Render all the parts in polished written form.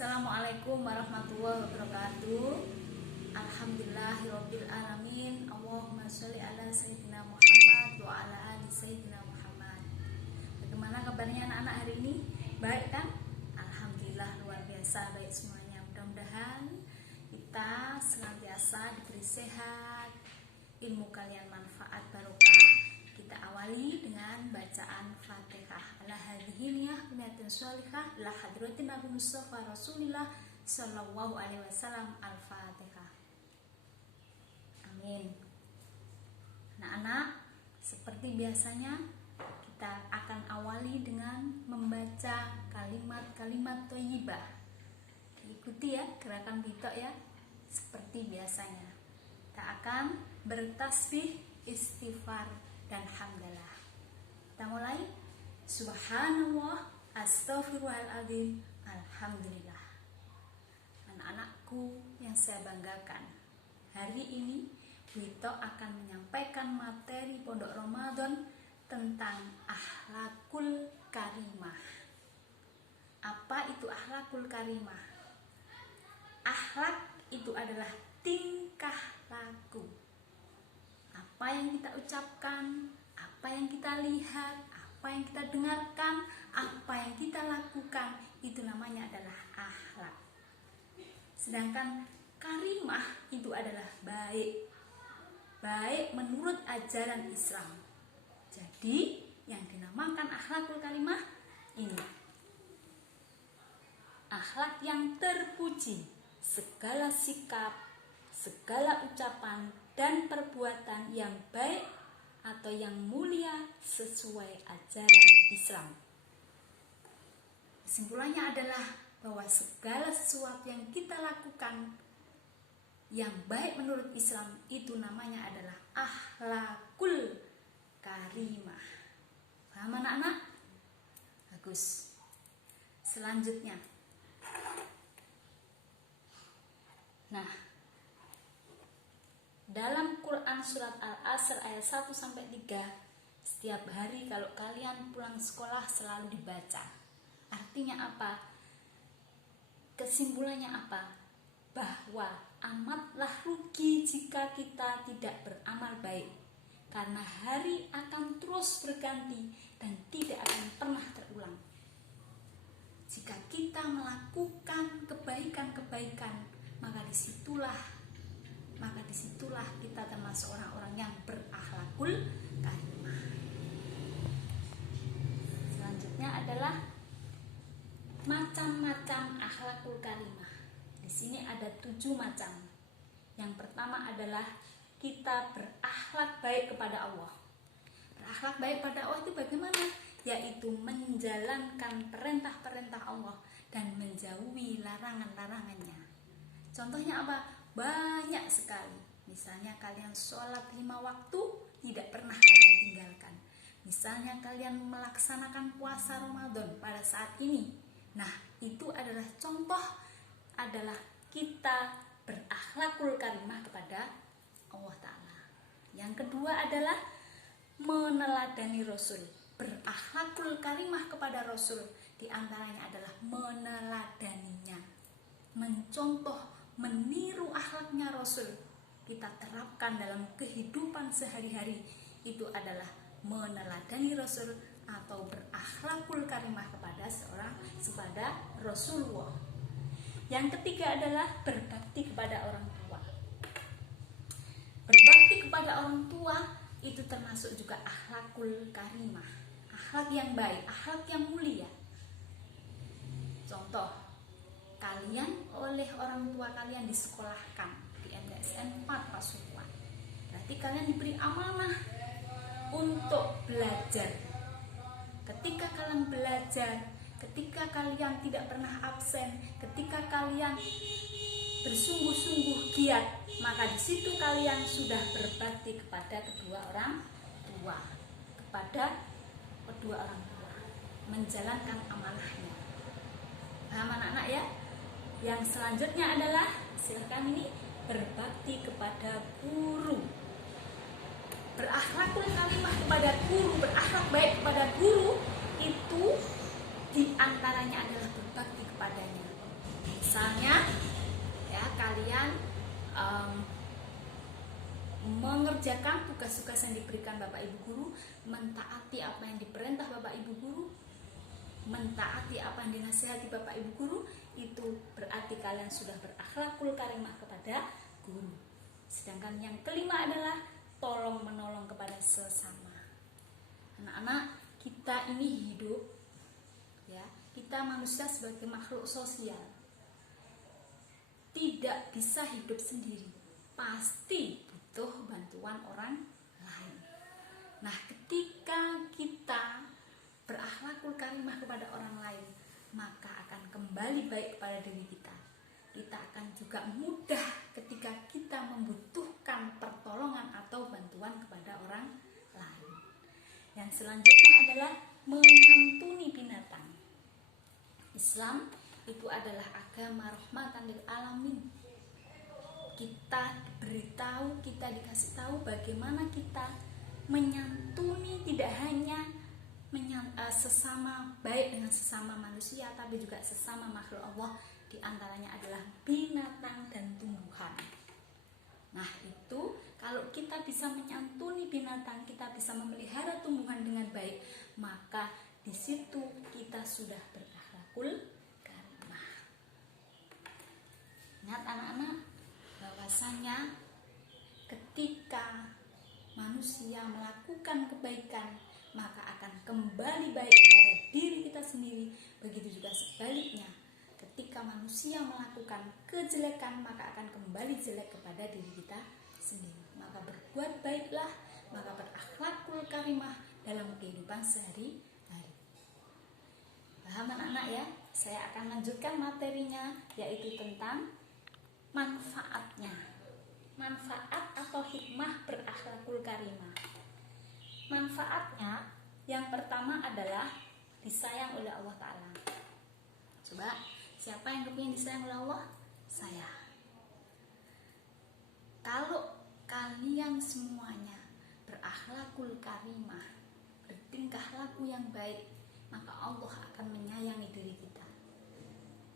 Assalamualaikum warahmatullahi wabarakatuh. Alhamdulillahirabbil alamin. Allahumma sholli ala sayyidina Muhammad wa ala ali sayyidina Muhammad. Bagaimana kabarnya anak-anak hari ini? Baik kan? Alhamdulillah, luar biasa baik semuanya. Mudah-mudahan kita senantiasa diberi sehat, ilmu kalian manfaat barokah. Kita awali dengan bacaan Fatihah. Ala hadhihi niyah niyatin sholihah la hadratin Nabi Mustafa Rasulillah sallallahu alaihi wasallam. Al-Fatihah. Amin. Anak-anak, seperti biasanya kita akan awali dengan membaca kalimat-kalimat thayyibah. Ikuti ya gerakan bitok ya, seperti biasanya. Kita akan bertasbih, istighfar dan hamdalah. Kita mulai. Subhanallah, astaghfirullahaladzim, alhamdulillah. Anak-anakku yang saya banggakan, hari ini Wito akan menyampaikan materi Pondok Ramadan tentang akhlakul karimah. Apa itu akhlakul karimah? Akhlak itu adalah tingkah laku. Apa yang kita ucapkan, apa yang kita lihat, apa yang kita dengarkan, apa yang kita lakukan, itu namanya adalah akhlak. Sedangkan karimah itu adalah baik. Baik menurut ajaran Islam. Jadi yang dinamakan akhlakul karimah ini akhlak yang terpuji, segala sikap, segala ucapan dan perbuatan yang baik atau yang mulia sesuai ajaran Islam. Kesimpulannya adalah bahwa segala sesuatu yang kita lakukan yang baik menurut Islam itu namanya adalah akhlakul karimah. Paham anak-anak? Bagus. Selanjutnya. Nah, dalam Quran surat Al-Asr ayat 1-3, setiap hari kalau kalian pulang sekolah selalu dibaca. Artinya apa? Kesimpulannya apa? Bahwa amatlah rugi jika kita tidak beramal baik, karena hari akan terus berganti dan tidak akan pernah terulang. Jika kita melakukan kebaikan-kebaikan, maka disitulah kita termasuk orang-orang yang berakhlakul karimah. Selanjutnya adalah macam-macam akhlakul karimah. Di sini ada 7 macam. Yang pertama adalah kita berakhlak baik kepada Allah. Berakhlak baik pada Allah itu bagaimana? Yaitu menjalankan perintah-perintah Allah dan menjauhi larangan-larangannya. Contohnya apa? Banyak sekali. Misalnya kalian sholat 5 waktu tidak pernah kalian tinggalkan. Misalnya kalian melaksanakan puasa Ramadan pada saat ini. Nah, itu adalah contoh, adalah kita berakhlakul karimah kepada Allah Ta'ala. Yang kedua adalah meneladani Rasul. Berakhlakul karimah kepada Rasul, di antaranya adalah meneladaninya, mencontoh, meniru akhlaknya Rasul, kita terapkan dalam kehidupan sehari-hari. Itu adalah meneladani Rasul atau berakhlakul karimah kepada Rasulullah. Yang ketiga adalah berbakti kepada orang tua. Berbakti kepada orang tua itu termasuk juga akhlakul karimah, akhlak yang baik, akhlak yang mulia. Contoh, kalian oleh orang tua kalian disekolahkan di MTSN 4 Pasuruan. Berarti kalian diberi amanah untuk belajar. Ketika kalian belajar, ketika kalian tidak pernah absen, ketika kalian bersungguh-sungguh giat, maka di situ kalian sudah berbakti kepada kedua orang tua, menjalankan amanahnya. Paham anak-anak ya? Yang selanjutnya adalah, silakan ini, berbakti kepada guru. Berakhlakul karimah kepada guru, berakhlak baik kepada guru itu diantaranya adalah berbakti kepadanya. mengerjakan tugas-tugas yang diberikan Bapak Ibu guru, mentaati apa yang diperintah Bapak Ibu guru, mentaati apa yang dinasihati Bapak Ibu guru, itu berarti kalian sudah berakhlakul karimah kepada guru. Sedangkan yang kelima adalah tolong menolong kepada sesama. Anak-anak, kita ini hidup, ya, kita manusia sebagai makhluk sosial, tidak bisa hidup sendiri, pasti butuh bantuan orang lain. Nah, ketika kita berakhlakul karimah kepada orang lain, maka akan kembali baik kepada diri kita. Kita akan juga mudah ketika kita membutuhkan pertolongan atau bantuan kepada orang lain. Yang selanjutnya adalah menyantuni binatang. Islam itu adalah agama rahmatan lil alamin. Kita diberitahu, kita dikasih tahu bagaimana kita menyantuni, tidak hanya sesama, baik dengan sesama manusia, tapi juga sesama makhluk Allah, di antaranya adalah binatang dan tumbuhan. Nah, itu kalau kita bisa menyantuni binatang, kita bisa memelihara tumbuhan dengan baik, maka di situ kita sudah berakhlakul karimah. Ingat anak-anak, bahwasanya ketika manusia melakukan kebaikan, maka akan kembali baik kepada diri kita sendiri. Begitu juga sebaliknya, ketika manusia melakukan kejelekan, maka akan kembali jelek kepada diri kita sendiri. Maka berbuat baiklah, maka berakhlakul karimah dalam kehidupan sehari-hari. Paham anak-anak ya? Saya akan lanjutkan materinya, yaitu tentang manfaatnya. Manfaat atau hikmah berakhlakul karimah. Manfaatnya yang pertama adalah disayang oleh Allah Ta'ala. Coba, siapa yang kepingin disayang oleh Allah? Saya. Kalau kalian semuanya berakhlakul karimah, bertingkah laku yang baik, maka Allah akan menyayangi diri kita.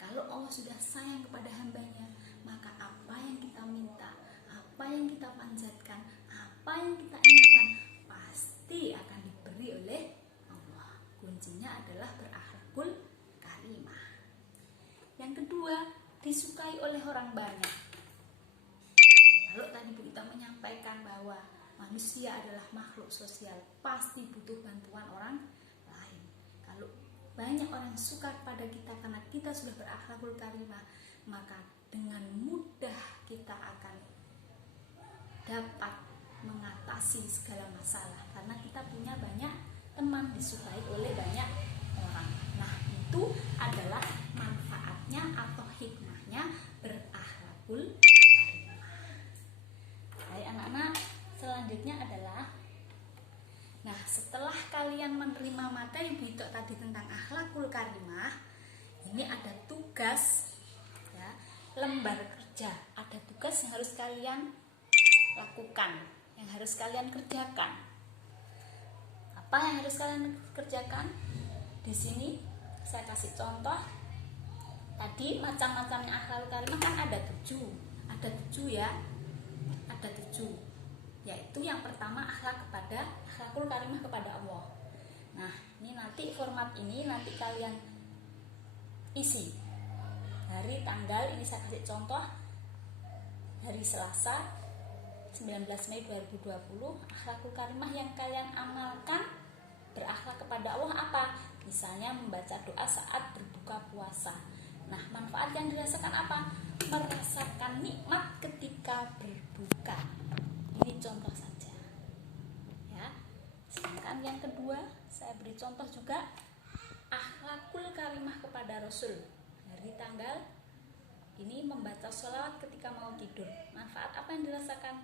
Kalau Allah sudah sayang kepada hambanya, maka apa yang kita minta, apa yang kita panjatkan, apa yang kita inginkan, pasti akan diberi oleh Allah. Kuncinya adalah berakhlakul karimah. Yang kedua, disukai oleh orang banyak. Kalau tadi Bu Ita menyampaikan bahwa manusia adalah makhluk sosial, pasti butuh bantuan orang lain. Kalau banyak orang suka kepada kita karena kita sudah berakhlakul karimah, maka dengan mudah kita akan dapat mengatasi segala masalah, karena kita punya banyak teman, disukai oleh banyak orang. Nah, itu adalah manfaatnya atau hikmahnya berakhlakul karimah. Baik anak-anak, selanjutnya adalah, nah, setelah kalian menerima materi Bu Ito tadi tentang akhlakul karimah, ini ada tugas, ya, lembar kerja. Ada tugas yang harus kalian lakukan, yang harus kalian kerjakan. Apa yang harus kalian kerjakan? Di sini saya kasih contoh. Tadi macam-macamnya akhlakul karimah kan ada 7 ya, ada 7. Yaitu yang pertama akhlakul karimah kepada Allah. Nah, ini nanti format ini nanti kalian isi. Hari, tanggal, ini saya kasih contoh. Hari Selasa 19 Mei 2020, akhlakul karimah yang kalian amalkan berakhlak kepada Allah apa? Misalnya membaca doa saat berbuka puasa. Nah, manfaat yang dirasakan apa? Merasakan nikmat ketika berbuka. Ini contoh saja, ya. Sedangkan yang kedua, saya beri contoh juga akhlakul karimah kepada Rasul. Hari, tanggal, ini membaca sholawat ketika mau tidur. Manfaat apa yang dirasakan?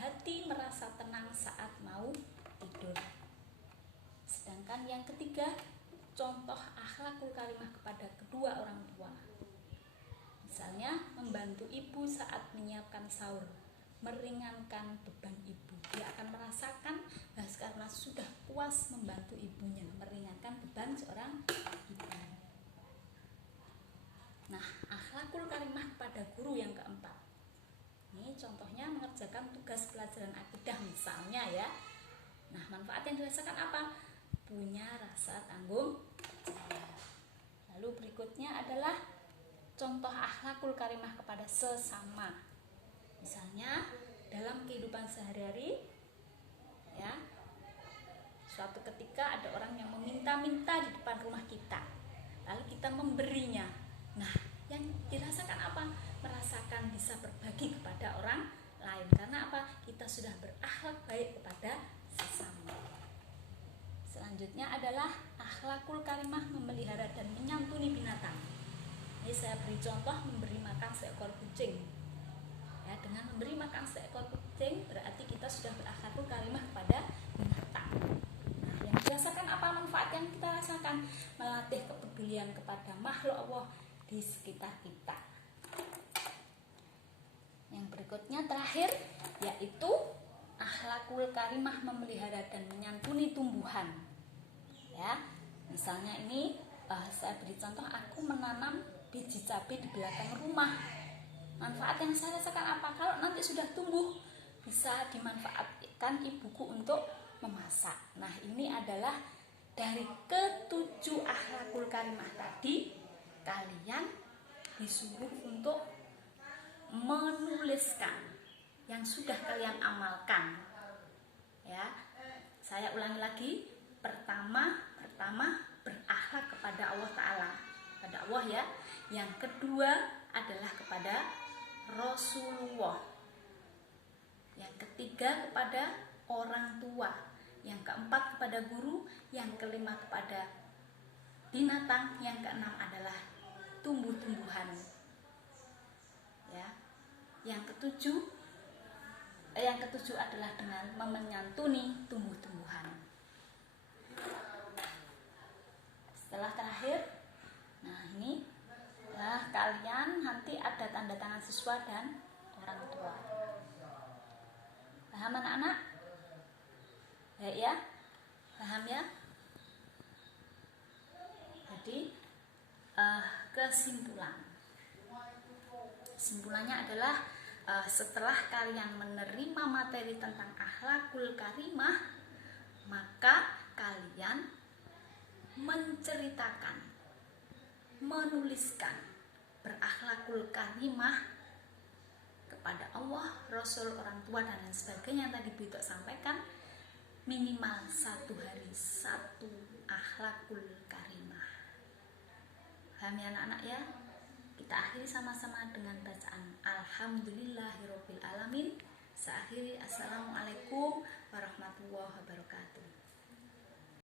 Hati merasa tenang saat mau tidur. Sedangkan yang ketiga, contoh akhlakul karimah kepada kedua orang tua. Misalnya membantu ibu saat menyiapkan sahur, meringankan beban ibu. Dia akan merasakan karena sudah puas membantu ibunya, meringankan beban seorang ibu. Nah, akhlakul karimah kepada guru yang keempat. Ini contohnya mengerjakan tugas pelajaran akidah misalnya ya. Nah, manfaat yang dirasakan apa? Punya rasa tanggung jawab. Lalu berikutnya adalah contoh akhlakul karimah kepada sesama. Misalnya dalam kehidupan sehari-hari ya, suatu ketika ada orang yang meminta-minta di depan rumah kita, lalu kita memberinya. Nah, yang dirasakan apa? Merasakan bisa berbagi kepada orang lain. Karena apa? Kita sudah berakhlak baik kepada sesama. Selanjutnya adalah akhlakul karimah memelihara dan menyantuni binatang. Ini saya beri contoh memberi makan seekor kucing. Ya, dengan memberi makan seekor kucing berarti kita sudah berakhlakul karimah kepada binatang. Nah, yang dirasakan apa manfaat yang kita rasakan? Melatih kepedulian kepada makhluk Allah di sekitar kita. Yang berikutnya terakhir yaitu akhlakul karimah memelihara dan menyantuni tumbuhan. Ya, misalnya ini saya beri contoh, aku menanam biji cabai di belakang rumah. Manfaat yang saya rasakan apa? Kalau nanti sudah tumbuh bisa dimanfaatkan ibuku untuk memasak. Nah, ini adalah dari ketujuh akhlakul karimah tadi, kalian disuruh untuk menuliskan yang sudah kalian amalkan. Ya, saya ulangi lagi. Pertama berakhlak kepada Allah Ta'ala, pada Allah ya. Yang kedua adalah kepada Rasulullah. Yang ketiga kepada orang tua. Yang keempat kepada guru. Yang kelima kepada binatang. Yang keenam adalah tumbuh-tumbuhan. Ya. Yang ketujuh adalah dengan menyantuni tumbuh-tumbuhan. Setelah terakhir, nah ini nah kalian nanti ada tanda tangan siswa dan orang tua. Paham anak-anak? Baik ya? Paham ya? Jadi kesimpulannya adalah setelah kalian menerima materi tentang akhlakul karimah, maka kalian menceritakan, menuliskan berakhlakul karimah kepada Allah, Rasul, orang tua dan lain sebagainya yang tadi Bu Ito sampaikan, minimal 1 hari 1 akhlakul karimah. Paham ya anak-anak ya? Kita akhiri sama-sama dengan bacaan Alhamdulillahirobbilalamin. Saya akhiri, Assalamualaikum warahmatullahi wabarakatuh.